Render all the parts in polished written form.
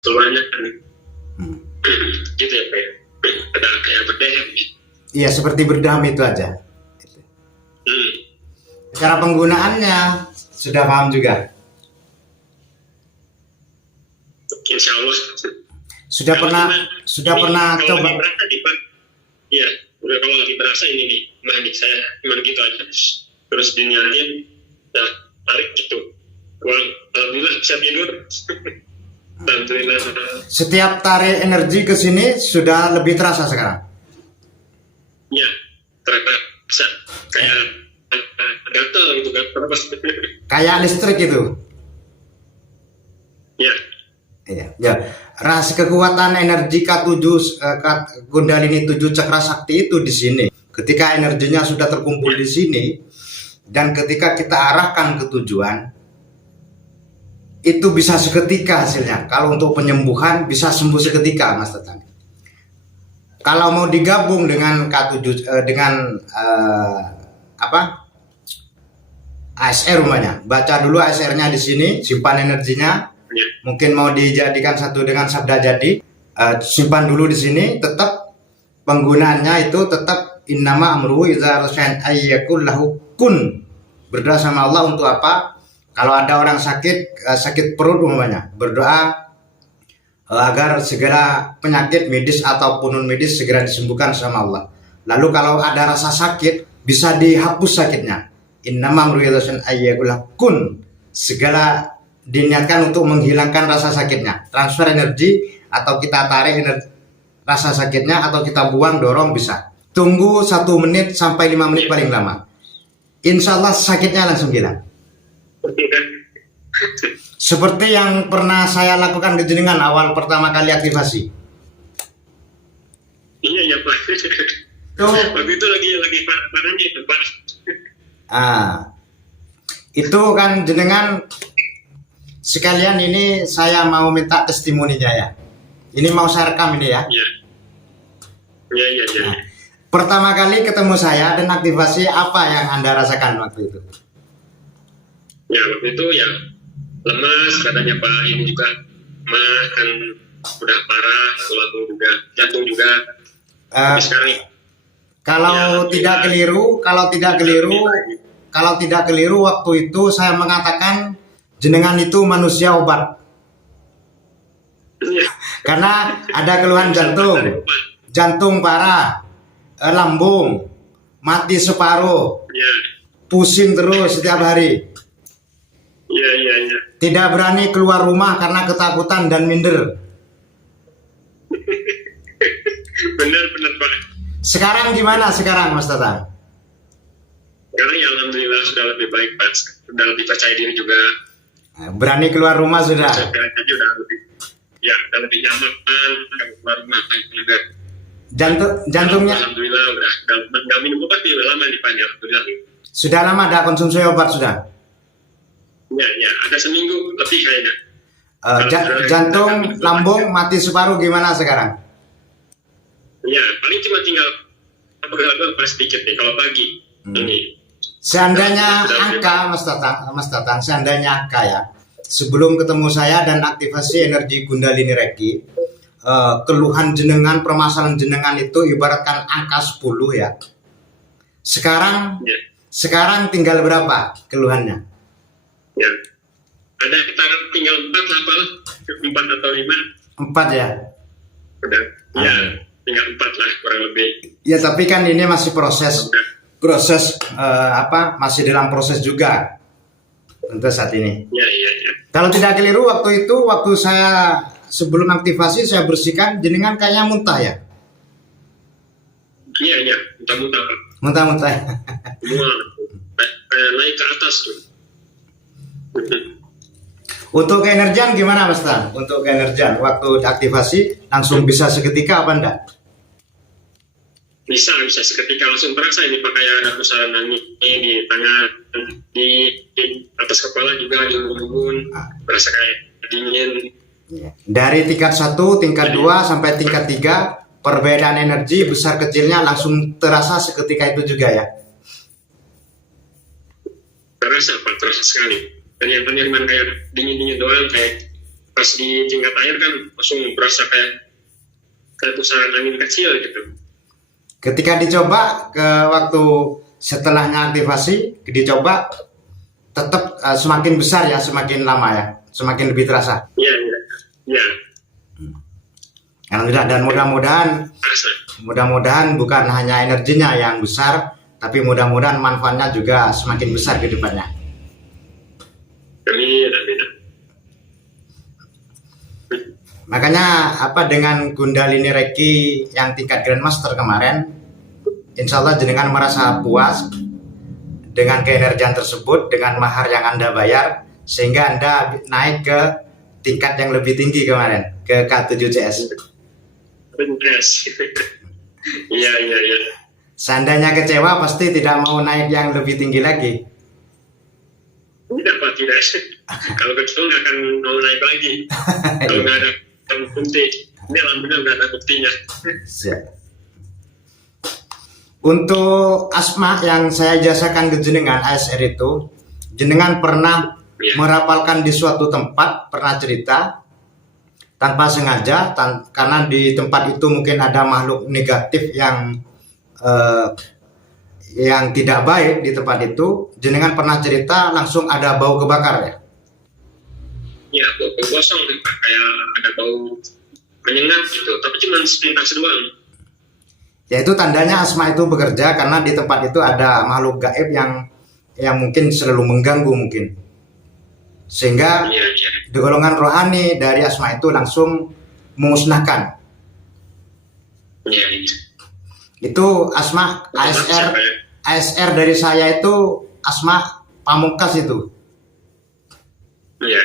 keluarnya kan Hmm. gitu ya kayak ada kayak berdeham gitu. Iya, seperti berdaham itu aja. Hmm. Cara penggunaannya sudah paham juga. Insya Allah Sudah Kalau pernah cuma- sudah ini pernah kalau coba. lagi berasa di iya udah kalau lagi berasa ini nih manik saya cuman gitu aja terus diniatin ya tarik gitu uang alhamdulillah bisa tidur. Alhamdulillah. Setiap tarik energi ke sini sudah lebih terasa sekarang. Ya terasa kayak gatel gitu kan terus. Kayak listrik itu. Ya Iya, ya. Ras kekuatan energi K7 Kundalini 7 Cakra Sakti itu di sini. Ketika energinya sudah terkumpul di sini dan ketika kita arahkan ke tujuan, itu bisa seketika hasilnya. Kalau untuk penyembuhan bisa sembuh seketika, Mas Tatang. Kalau mau digabung dengan K7 dengan ASR rumahnya, baca dulu ASR-nya di sini, simpan energinya. ya Mungkin mau dijadikan satu dengan sabda jadi, simpan dulu di sini. Tetap penggunaannya itu tetap innama amruhu idza rasya'an ayyakul lahu kun. Berdoa sama Allah untuk apa? Kalau ada orang sakit perut umpamanya, berdoa agar segera penyakit medis ataupun non medis segera disembuhkan sama Allah. Lalu kalau ada rasa sakit bisa dihapus sakitnya. Innama amruhu idza rasya'an ayyakul lahu kun. Segala diniatkan untuk menghilangkan rasa sakitnya, transfer energi atau kita tarik energi, rasa sakitnya atau kita buang, dorong bisa. Tunggu 1 menit sampai 5 menit paling lama. Insya Allah sakitnya langsung hilang. oke kan. Seperti yang pernah saya lakukan di jenengan awal pertama kali aktivasi. Iya ya Pak. Tuh. Waktu itu lagi parahnya itu Pak. Itu kan jenengan sekalian ini saya mau minta testimoninya ya. Ini mau saya rekam ini ya. Iya. Iya. Nah, pertama kali ketemu saya dan aktivasi, apa yang Anda rasakan waktu itu? Ya waktu itu ya lemas katanya Pak, ini juga mah kan udah parah, jantung juga. Tapi sekarang Kalau Ya, tidak ya. keliru, kalau tidak keliru waktu itu saya mengatakan jenengan itu manusia obat. ya, Karena ada keluhan jantung parah, lambung, mati separuh, ya, pusing terus setiap hari. ya. Tidak berani keluar rumah karena ketakutan dan minder. Benar Pak. Sekarang gimana sekarang Mas Tatang? Sekarang ya alhamdulillah sudah lebih baik Pak, sudah lebih percaya diri juga. Berani keluar rumah sudah. Saya aja udah lebih nyaman kan keluar rumah juga. Jantungnya Alhamdulillah udah minum obat udah lama nih Pak, ya alhamdulillah. sudah lama ada konsumsi obat sudah. Ya, ada seminggu lebih kayaknya. Jantung, lambung, mati separuh gimana sekarang? Ya, paling cuma tinggal agak-agak pas sedikit nih kalau pagi. Ini. Seandainya angka Mas Tatang, seandainya angka ya, sebelum ketemu saya dan aktivasi energi Kundalini Reiki, keluhan jenengan, permasalahan jenengan itu ibaratkan angka 10 ya. Sekarang Ya, sekarang tinggal berapa keluhannya? ya. Ada kita tinggal 4 apa? 4 atau 5. 4 ya. Udah. Ya, tinggal 4 lah kurang lebih. Ya tapi kan ini masih proses masih dalam proses juga untuk saat ini. Ya. Kalau tidak keliru waktu itu, waktu saya sebelum aktivasi saya bersihkan, jenengan kayaknya muntah ya? Iya, muntah-muntah Pak. Muntah-muntah. Semua kayak naik ke atas tuh. Untuk keenergian gimana Mas Tan? Untuk keenergian waktu aktivasi langsung bisa seketika apa enggak? Bisa seketika langsung terasa ini Pak, kayak ada pusaran angin di tangan, di atas kepala juga di unggun, berasa kayak dingin. Dari tingkat 1, tingkat 2 sampai tingkat 3, perbedaan energi besar kecilnya langsung terasa seketika itu juga ya? Terasa Pak, terasa sekali. Dan yang penyeraman kayak dingin-dingin doang, kayak pas di tingkat air kan langsung berasa kayak pusaran angin kecil gitu. Ketika dicoba ke waktu setelahnya aktivasi, dicoba tetap semakin besar ya, semakin lama ya, semakin lebih terasa. Iya. Alhamdulillah, dan mudah-mudahan bukan hanya energinya yang besar, tapi mudah-mudahan manfaatnya juga semakin besar ke depannya. Amin. Makanya dengan Kundalini Reiki yang tingkat Grandmaster kemarin, insya Allah jenengan merasa puas dengan keenergian tersebut, dengan mahar yang Anda bayar, sehingga Anda naik ke tingkat yang lebih tinggi kemarin, ke K7CS. Iya. Seandainya kecewa pasti tidak mau naik yang lebih tinggi lagi. Tidak Pak, tidak. Kalau kecewa nggak akan mau naik lagi. Kalau nggak ada bukti, ini alhamdulillah nggak ada buktinya. Siap. Untuk asma yang saya jasakan ke jenengan ASR itu, jenengan pernah merapalkan di suatu tempat, pernah cerita tanpa sengaja, karena di tempat itu mungkin ada makhluk negatif yang tidak baik di tempat itu. Jenengan pernah cerita langsung ada bau kebakar ya? Ya, bau gosong kayak ada bau menyengat gitu, tapi cuma sepintas doang. Ya, itu tandanya asma itu bekerja, karena di tempat itu ada makhluk gaib yang mungkin selalu mengganggu mungkin. Sehingga di golongan rohani dari asma itu langsung memusnahkan. Iya. Itu asma ASR dari saya itu asma pamungkas itu. Iya.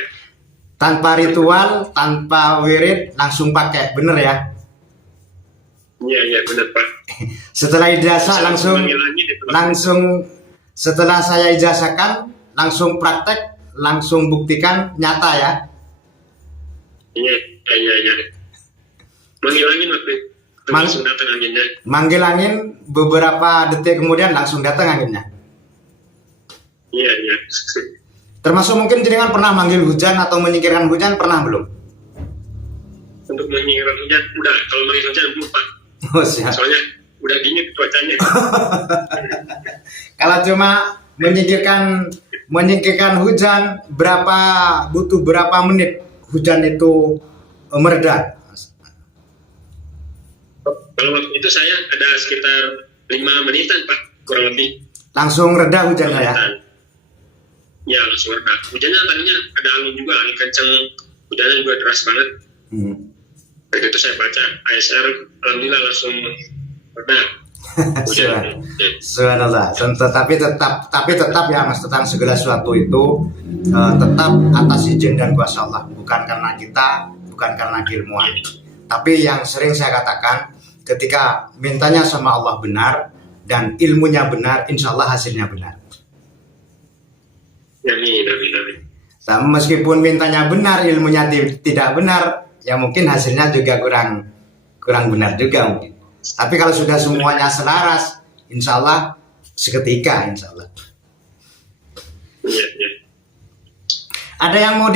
Tanpa ritual, tanpa wirid, langsung pakai, bener ya? Iya benar Pak. Setelah ijazah langsung setelah saya ijazahkan langsung praktek, langsung buktikan nyata ya. Iya. Manggil angin waktu itu langsung datang anginnya. Manggil angin, beberapa detik kemudian langsung datang anginnya. Iya. Termasuk mungkin jenengan pernah manggil hujan atau menyingkirkan hujan, pernah belum? Untuk menyingkirkan hujan udah, kalau manggil hujan belum Pak. Oh, siap. Soalnya udah dingin cuacanya. Kalau cuma menyingkirkan hujan, butuh berapa menit hujan itu mereda? Kalau waktu itu saya ada sekitar 5 menitan Pak, kurang lebih. Langsung reda hujannya ya? Ya, langsung reda. Hujannya tadinya ada angin juga, angin kenceng, hujannya juga deras banget. Begitu saya baca ASR, alhamdulillah langsung reda. Subhanallah. Tapi tetap ya Mas Tetang, segala sesuatu itu tetap atas izin dan kuasa Allah, bukan karena kita, bukan karena keilmuan. Tapi yang sering saya katakan, ketika mintanya sama Allah benar dan ilmunya benar, insya Allah hasilnya benar. Amin. Meskipun mintanya benar, ilmunya tidak benar, ya mungkin hasilnya juga kurang benar juga mungkin. Tapi kalau sudah semuanya selaras, insya Allah seketika, insya Allah. Iya. Ada yang mau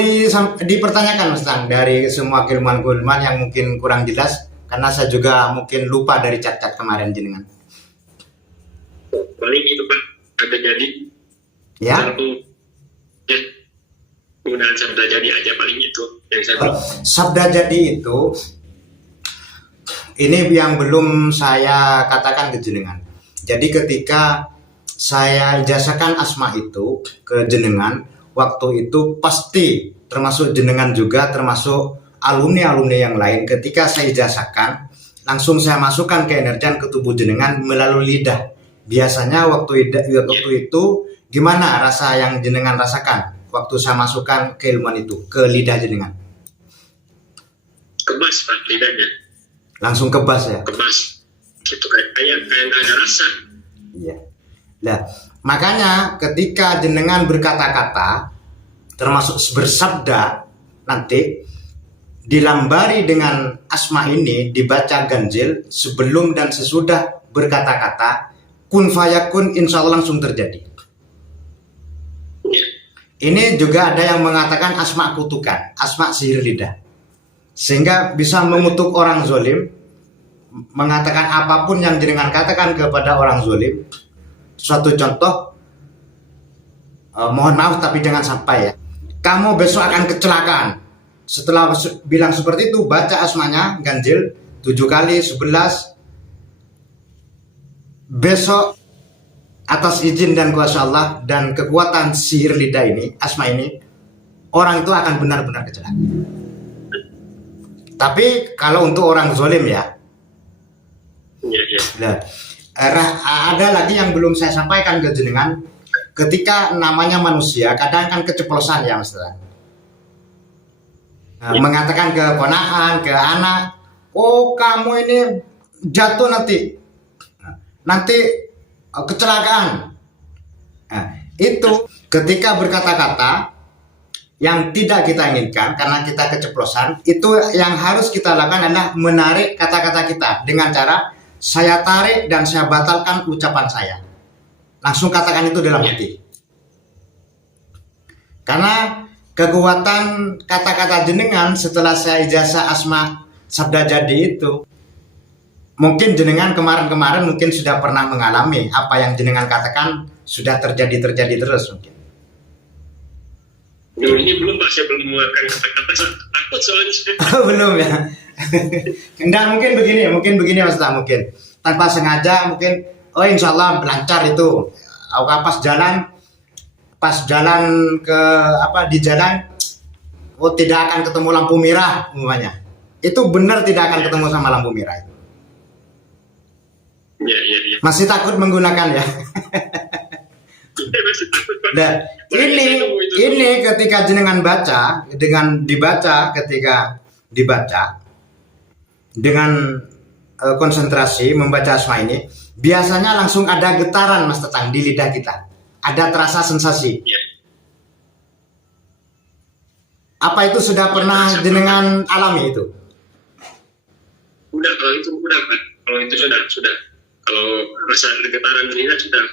dipertanyakan Mas Tang dari semua keilmuan-keilmuan yang mungkin kurang jelas, karena saya juga mungkin lupa dari cat-cat kemarin jenengan. Paling itu Pak, ada jadi. Ya. Penggunaan sabda jadi aja paling itu yang saya tahu. Sabda jadi itu, ini yang belum saya katakan ke jenengan. Jadi ketika saya ijazahkan asma itu ke jenengan, waktu itu pasti termasuk jenengan juga, termasuk alumni-alumni yang lain, ketika saya ijazahkan langsung saya masukkan ke energian ke tubuh jenengan melalui lidah. Biasanya waktu itu gimana rasa yang jenengan rasakan waktu saya masukkan keilmuan itu ke lidah jenengan? Kebas Pak lidahnya. Langsung kebas ya? Kebas. Itu kayak nggak ada rasa. Iya. Nah, makanya ketika jenengan berkata-kata, termasuk bersabda, nanti dilambari dengan asma ini, dibaca ganjil sebelum dan sesudah berkata-kata, kun fayakun, insya Allah langsung terjadi. Ini juga ada yang mengatakan asma kutukan, asma sihir lidah. Sehingga bisa mengutuk orang zolim, mengatakan apapun yang jenengan katakan kepada orang zolim. Suatu contoh, mohon maaf tapi jangan sampai ya. Kamu besok akan kecelakaan. Setelah bilang seperti itu, baca asmanya ganjil 7 kali 11. Besok atas izin dan kuasa Allah dan kekuatan sihir lidah ini, asma ini, orang itu akan benar-benar kecelakaan. Tapi kalau untuk orang zolim ya, nah, ada lagi yang belum saya sampaikan ke jenengan. Ketika namanya manusia, kadang kan keceplosan ya Mas. Mengatakan ke ponakan, ke anak, oh kamu ini jatuh nanti kecelakaan. Nah, itu ketika berkata-kata yang tidak kita inginkan karena kita keceplosan, itu yang harus kita lakukan adalah menarik kata-kata kita dengan cara saya tarik dan saya batalkan ucapan saya. Langsung katakan itu dalam hati. Karena kekuatan kata-kata jenengan setelah saya ijazah asma sabda jadi itu, mungkin jenengan kemarin-kemarin mungkin sudah pernah mengalami apa yang jenengan katakan sudah terjadi terus mungkin. Ini belum Pak, saya belum mengeluarkan kata-kata, takut soalnya. Belum ya. Enggak, mungkin begini Mas, mungkin tanpa sengaja mungkin insya Allah lancar itu. Pas jalan ke di jalan tidak akan ketemu lampu merah umpamanya. Itu benar tidak akan ketemu sama lampu merah itu. Iya. Masih takut menggunakan ya. Masih takut Pak. Nah, ini ketika jenengan baca, ketika dibaca dengan konsentrasi membaca asma ini, biasanya langsung ada getaran Mas Tetang di lidah kita. Ada terasa sensasi. Ya. Apa itu sudah pernah jenengan alami itu? Kalau itu udah Pak. Kalau itu sudah. Kalau rasa getaran di lidah sudah.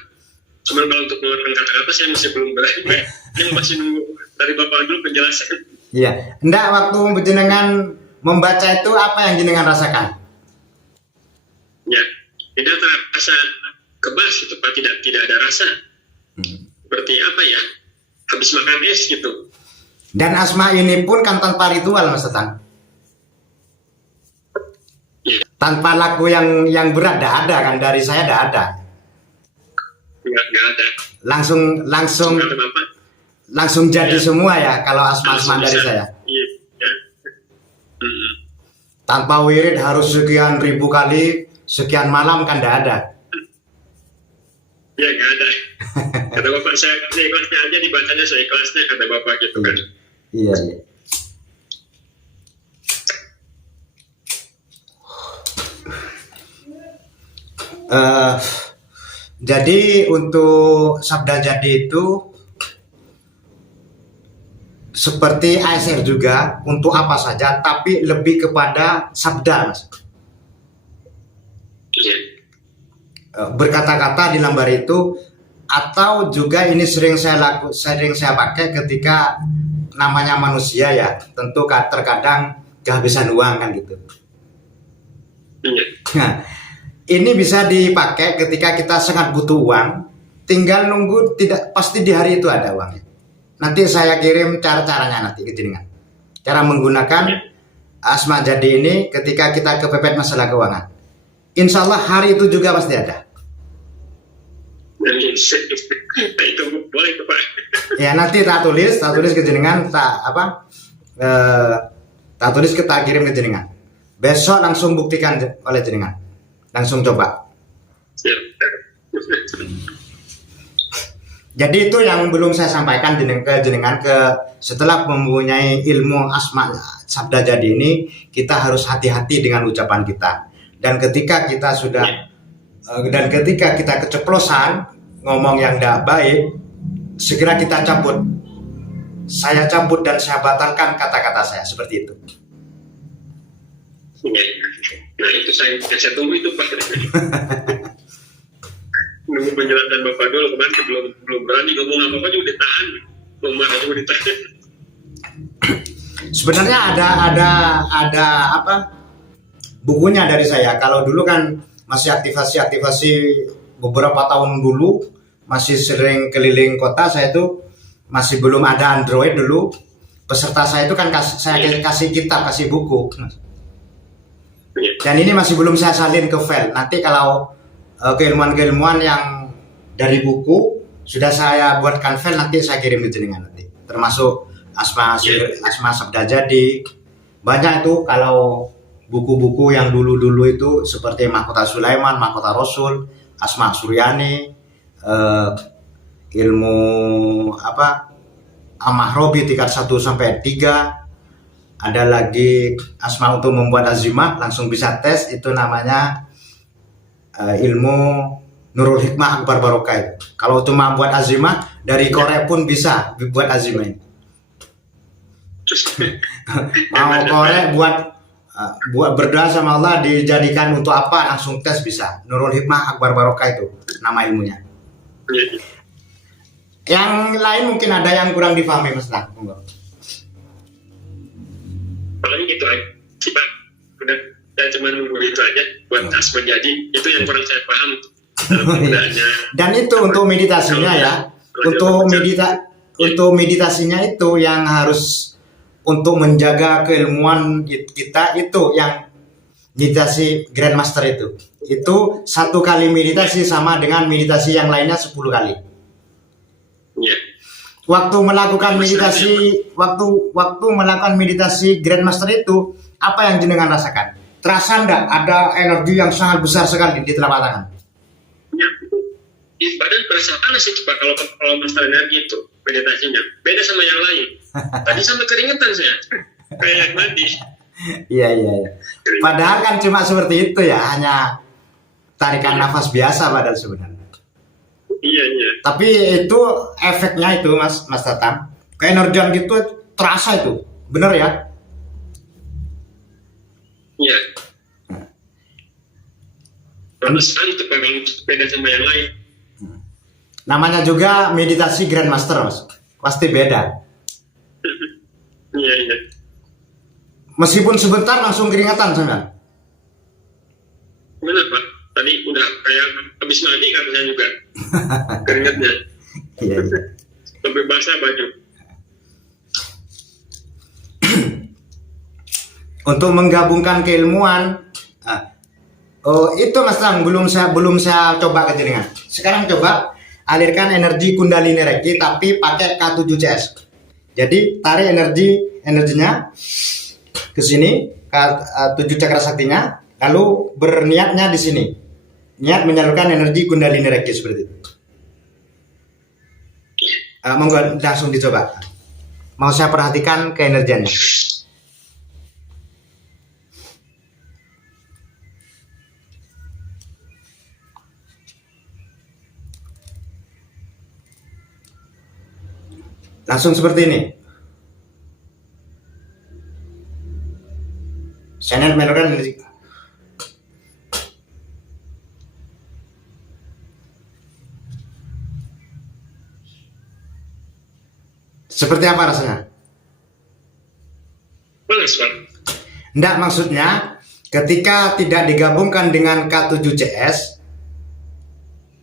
Cuma kalau untuk mengeluarkan kata-kata saya masih belum berani. Yang masih nunggu dari Bapak dulu penjelasan. Iya. Enggak, waktu jenengan membaca itu apa yang jenengan rasakan? Ya, tidak terasa kebas gitu Pak, tidak ada rasa. Seperti apa ya? Habis makan es gitu. Dan asma ini pun kan tanpa ritual Mas Tetang. Ya. Tanpa lagu yang berat, tidak ada kan, dari saya tidak ada. Nggak ada. Langsung jadi semua ya kalau asma-asma dari saya. Iya. Ya. Tanpa wirid harus sekian ribu kali, sekian malam kan tidak ada. Ya nggak ada. Kata Bapak saya ikhlasnya aja dibacanya saya ikhlasnya kata Bapak gitu kan. Iya. Jadi untuk sabda jadi itu seperti ASR juga untuk apa saja, tapi lebih kepada sabda Mas. Iya. Berkata-kata di lembar itu, atau juga ini sering saya pakai ketika namanya manusia ya, tentu terkadang kehabisan uang kan gitu. Iya. Nah, ini bisa dipakai ketika kita sangat butuh uang, tinggal nunggu, tidak pasti di hari itu ada uangnya. Nanti saya kirim caranya nanti ke jenengan. Cara menggunakan asma jadi ini ketika kita kepepet masalah keuangan. Insya Allah hari itu juga pasti ada. Itu boleh Pak. Ya nanti tak tulis ke jenengan, tak kirim ke jenengan. Besok langsung buktikan oleh jenengan. Langsung coba. Siap. Jadi itu yang belum saya sampaikan ke jenengan, setelah mempunyai ilmu asma sabda jadi ini, kita harus hati-hati dengan ucapan kita. Dan ketika kita keceplosan ngomong yang tidak baik, segera kita cabut. Saya cabut dan saya batalkan kata-kata saya seperti itu. Nah itu saya tunggu itu Pak. Nunggu penjelasan Bapak dulu, kemarin belum berani ngomong apa-apa juga ditahan. Umar aja mau ditanya. Sebenarnya ada apa bukunya dari saya. Kalau dulu kan masih aktivasi beberapa tahun dulu, masih sering keliling kota, saya itu masih belum ada Android dulu. Peserta saya itu kan saya kasih kitab, kasih buku. Dan ini masih belum saya salin ke file. Nanti kalau keilmuan-keilmuan yang dari buku sudah saya buatkan file, nanti saya kirim ke jenengan nanti. Termasuk asma sabda jadi. Banyak itu kalau buku-buku yang dulu-dulu itu seperti Mahkota Sulaiman, Mahkota Rasul, Asma Suryani, ilmu apa? Amahrobi tingkat 1 sampai 3. Ada lagi asma untuk membuat azimah, langsung bisa tes, itu namanya ilmu Nurul Hikmah Akbar Barokah. Kalau cuma buat azimah dari korek pun bisa buat azimah ini. Mau korek buat berdoa sama Allah dijadikan untuk apa, langsung tes bisa. Nurul Hikmah Akbar Barokah itu nama ilmunya. Yang lain mungkin ada yang kurang difahami, Mas Lang. Paling gitu aja sih Pak, udah cuma nunggu itu aja buat tas menjadi, itu yang kurang saya paham penggunaannya. Dan itu untuk meditasinya ya, untuk meditasinya itu yang harus untuk menjaga keilmuan kita, itu yang meditasi Grandmaster itu 1 kali meditasi sama dengan meditasi yang lainnya 10 kali. Ya. Waktu melakukan meditasi Grandmaster itu, apa yang jenengan rasakan? Terasa enggak ada energi yang sangat besar sekali di telapak tangan? Ya, di badan berasa panas itu Pak, kalau masalah energi itu meditasinya beda sama yang lain. Tadi sampai keringetan saya, kayak mandi. Iya. Padahal kan cuma seperti itu ya, hanya tarikan nafas biasa padahal sebenarnya. Iya. Tapi itu efeknya itu Mas Tatang, keenergian gitu terasa itu, bener ya? Iya. Panas sekali itu Pak, beda sama yang lain. Namanya juga meditasi Grandmaster, Mas. Pasti beda. Iya. Meskipun sebentar langsung keringatan sana. Benar Pak, tadi udah kayak habis mandi kan saya juga keringatnya. Iya. Sampai basah baju. Untuk menggabungkan keilmuan, itu Mas Lang belum saya coba ke jenengan. Sekarang coba alirkan energi Kundalini Reiki tapi pakai K7CS. Jadi tarik energinya ke sini, 7 cakra saktinya, lalu berniatnya di sini. Niat menyalurkan energi Kundalini Reiki seperti itu. Monggo langsung dicoba. Mau saya perhatikan keenergiannya. Langsung seperti ini. Saya menyalurkan energi. Seperti apa rasanya? Panas Pak. Enggak, maksudnya ketika tidak digabungkan dengan K7CS,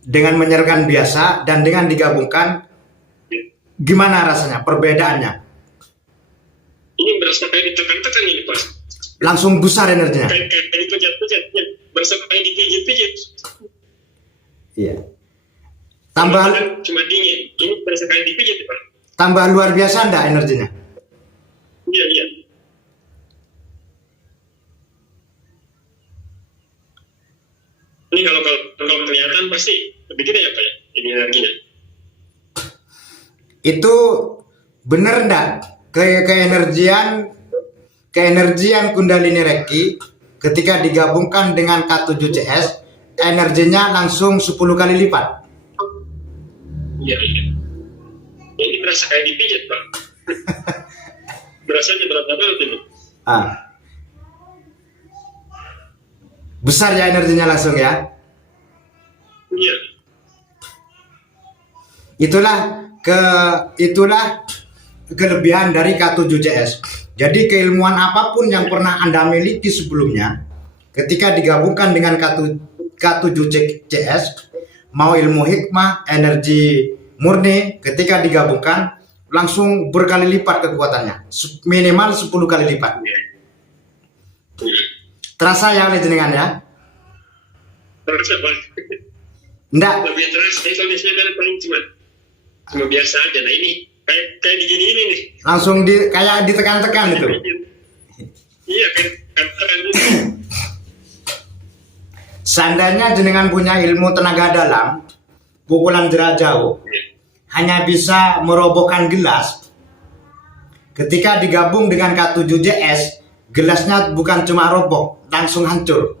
dengan menyalurkan biasa dan dengan digabungkan, gimana rasanya? Perbedaannya? Ini berasa kayak ditekan-tekan ini Pak. Langsung besar energinya. Kayak dipijat-pijat, berasa kayak dipijit-pijit. Iya. Tambah cuma dingin, ini berasa kayak dipijit Pak. Tambah luar biasa enggak energinya? Iya. Ini kalau kelihatan pasti lebih gede ya Pak ya, ini energinya. Itu bener enggak keenergian Kundalini Reiki ketika digabungkan dengan K7CS, energinya langsung 10 kali lipat? Iya. Ini berasa kayak dipijit Pak. Berasanya berat banget ini. Besar ya energinya langsung ya. Iya. Itulah kelebihan dari K7CS. Jadi keilmuan apapun yang pernah Anda miliki sebelumnya, ketika digabungkan dengan K7CS, mau ilmu hikmah, energi murni, ketika digabungkan langsung berkali lipat kekuatannya, minimal 10 kali lipat. Terasa ya oleh jenengan ya? Terasa Pak. Enggak, Lebih terasa, soalnya saya kan paling cuma biasa aja. Nah ini kayak begini ini nih. langsung kayak ditekan-tekan itu. Iya kan, katakan dulu. Seandainya jenengan punya ilmu tenaga dalam, pukulan jarak jauh, hanya bisa merobohkan gelas. Ketika digabung dengan K7CS, gelasnya bukan cuma roboh, langsung hancur.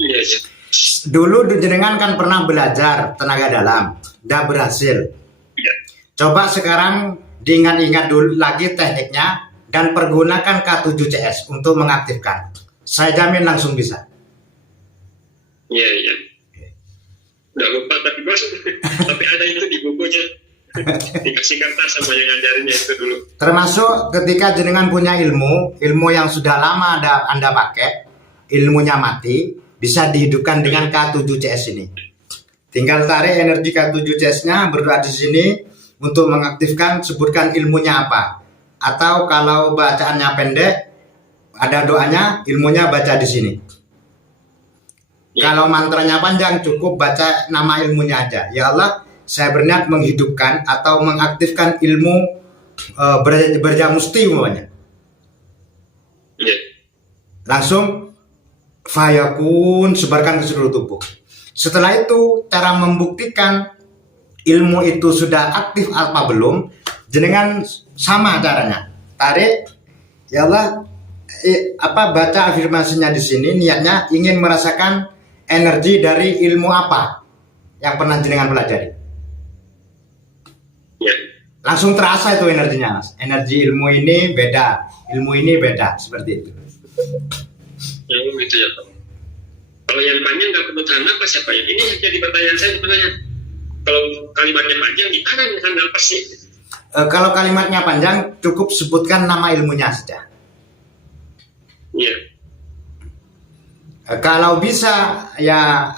Iya, iya. Dulu jenengan kan pernah belajar tenaga dalam, udah berhasil. Iya. Coba sekarang diingat-ingat dulu lagi tekniknya dan pergunakan K7CS untuk mengaktifkan. Saya jamin langsung bisa. Iya, iya. Udah lupa tapi bos, tapi ada itu di bukunya. Dikasih kertas sama yang ngajarinnya itu dulu. Termasuk ketika jenengan punya ilmu yang sudah lama Anda pakai, ilmunya mati, bisa dihidupkan dengan K7CS ini. Tinggal tarik energi K7CS-nya, berdoa di sini untuk mengaktifkan, sebutkan ilmunya apa. Atau kalau bacaannya pendek, ada doanya, ilmunya baca di sini. Kalau mantranya panjang, cukup baca nama ilmunya aja. Ya Allah, saya berniat menghidupkan atau mengaktifkan ilmu berjamusti umpamanya. Iya. Langsung fayakun, sebarkan ke seluruh tubuh. Setelah itu, cara membuktikan ilmu itu sudah aktif apa belum, jenengan sama caranya. Tarik, ya Allah, baca afirmasinya di sini, niatnya ingin merasakan energi dari ilmu apa yang pernah jenengan pelajari. Iya. Langsung terasa itu energinya, Mas. Energi ilmu ini beda, ilmu ini beda, seperti itu. Gitu ya Pak. Kalau yang panjang nggak perlu tahan napas ya Pak. Ini yang jadi pertanyaan saya sebenarnya. Kalau kalimatnya panjang, gimana nih tahan napas sih? Kalau kalimatnya panjang, cukup sebutkan nama ilmunya saja. Iya. Kalau bisa ya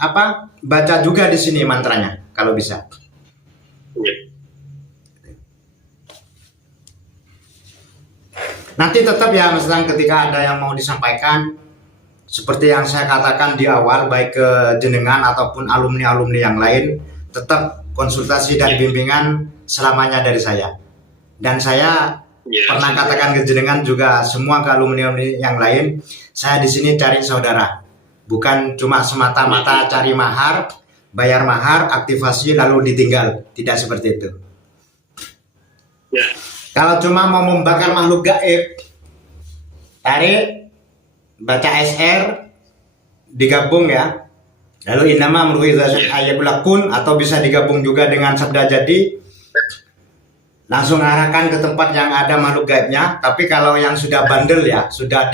baca juga di sini mantranya kalau bisa. Iya. Nanti tetap ya Mas Lang, ketika ada yang mau disampaikan, seperti yang saya katakan di awal, baik ke jenengan ataupun alumni-alumni yang lain, tetap konsultasi dan bimbingan selamanya dari saya. Dan saya pernah katakan ke jenengan juga, semua ke alumni-alumni yang lain, saya di sini cari saudara. Bukan cuma semata-mata cari mahar, bayar mahar, aktivasi lalu ditinggal. Tidak seperti itu. Ya. Kalau cuma mau membakar makhluk gaib, tarik, baca SR, digabung ya. Lalu innama amruhu idza syaa'a kun, atau bisa digabung juga dengan sabda jadi. Langsung arahkan ke tempat yang ada makhluk gaibnya. Tapi kalau yang sudah bandel ya, sudah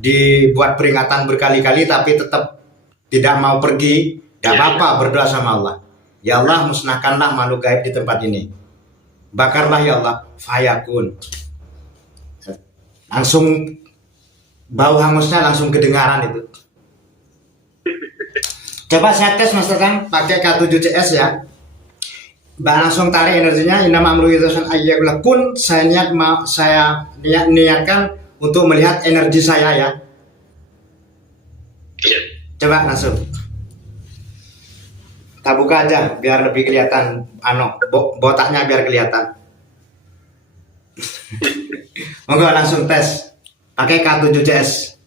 dibuat peringatan berkali-kali tapi tetap tidak mau pergi, tidak apa-apa, berdoa sama Allah. Ya Allah, musnahkanlah makhluk gaib di tempat ini. Bakarlah ya Allah, fayakun. Langsung bau hangusnya langsung kedengaran itu. Coba saya tes Mas Tatang pakai K7CS ya. Langsung tarik energinya, innama amruhu idza syaa'a kun. Saya niatkan untuk melihat energi saya ya. Coba langsung. Kita buka aja biar lebih kelihatan botaknya biar kelihatan. Monggo langsung tes pakai K7CS.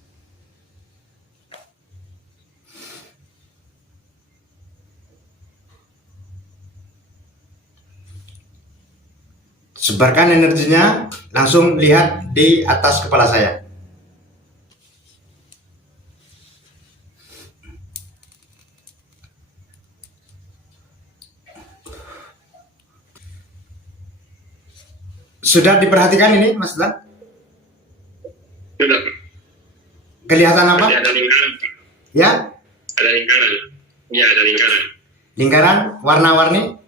Sebarkan energinya, langsung lihat di atas kepala saya. Sudah diperhatikan ini, Mas Dan? Sudah. Kelihatan apa? Ada lingkaran. Ya? Ada lingkaran. Ya, ada lingkaran. Lingkaran, warna-warni?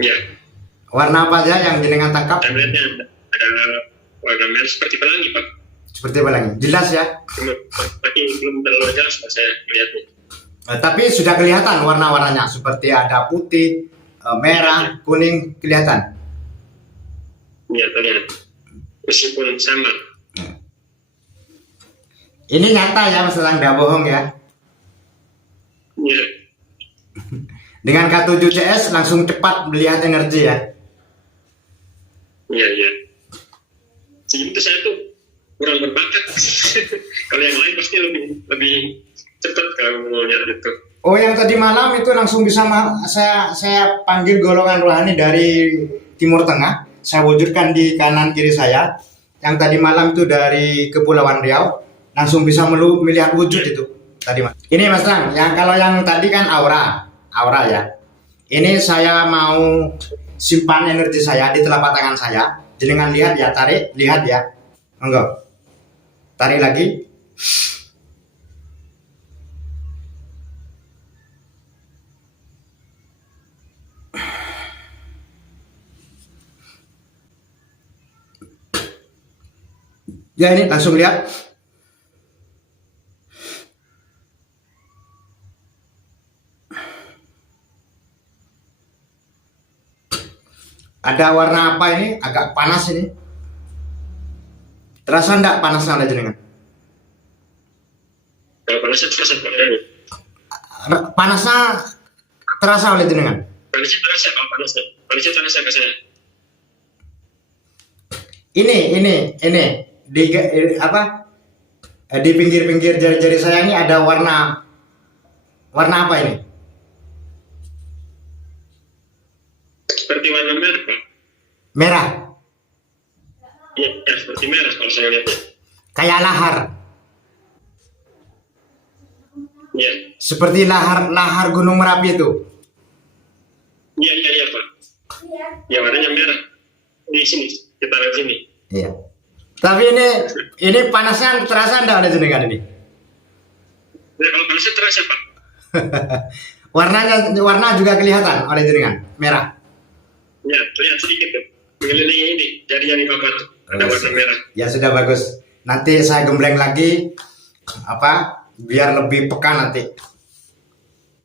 Ya. Warna apa aja yang jenengan tangkap? Saya melihatnya ada warna merah seperti pelangi, Pak. Seperti apa lagi? Jelas ya. Tapi belum terlalu jelas Pak saya melihatnya. Tapi sudah kelihatan warna-warnanya seperti ada putih, merah, kuning, kelihatan. Iya, terlihat. Meskipun sama. Ini nyata ya, Mas Elang, nggak bohong ya. Iya. Dengan K7CS langsung cepat melihat energi ya. Iya, iya. Jadi itu saya tuh kurang berbakat. Kalau yang lain pasti lebih cepat kalau mau lihat itu. Oh, yang tadi malam itu langsung bisa saya panggil golongan rohani dari Timur Tengah. Saya wujudkan di kanan kiri saya. Yang tadi malam itu dari Kepulauan Riau, langsung bisa melihat wujud itu tadi mas. Ini Mas Lang, yang kalau yang tadi kan aura ya. Ini saya mau simpan energi saya di telapak tangan saya. Jenengan lihat ya, tarik, lihat ya. Enggak. Tarik lagi. Ya ini langsung lihat. Ada warna apa ini? Agak panas ini. Terasa enggak panasnya oleh jenengan? Kalau panasnya terasa Pak. Panasnya terasa oleh jenengan? Panasnya terasa, kalau panasnya terasa ke saya. Ini di apa? Di pinggir-pinggir jari-jari saya ini ada warna apa ini? Seperti warna merah Pak. Merah. Iya, ya, seperti merah kalau saya lihat. Kayak lahar. Iya. Seperti lahar Gunung Merapi itu. Iya Pak. Ya warnanya merah. Di sini, sekitaran sini. Iya. Tapi ini panasnya terasa enggak oleh jenengan ini? Nah, kalau panasnya terasa Pak. Warna juga kelihatan oleh jenengan, merah. Ya, terlihat sedikit tuh. Mengelilingi ini, jari-jari Bapak tuh. Ada warna merah. Ya sudah bagus. Nanti saya gembleng lagi biar lebih peka nanti.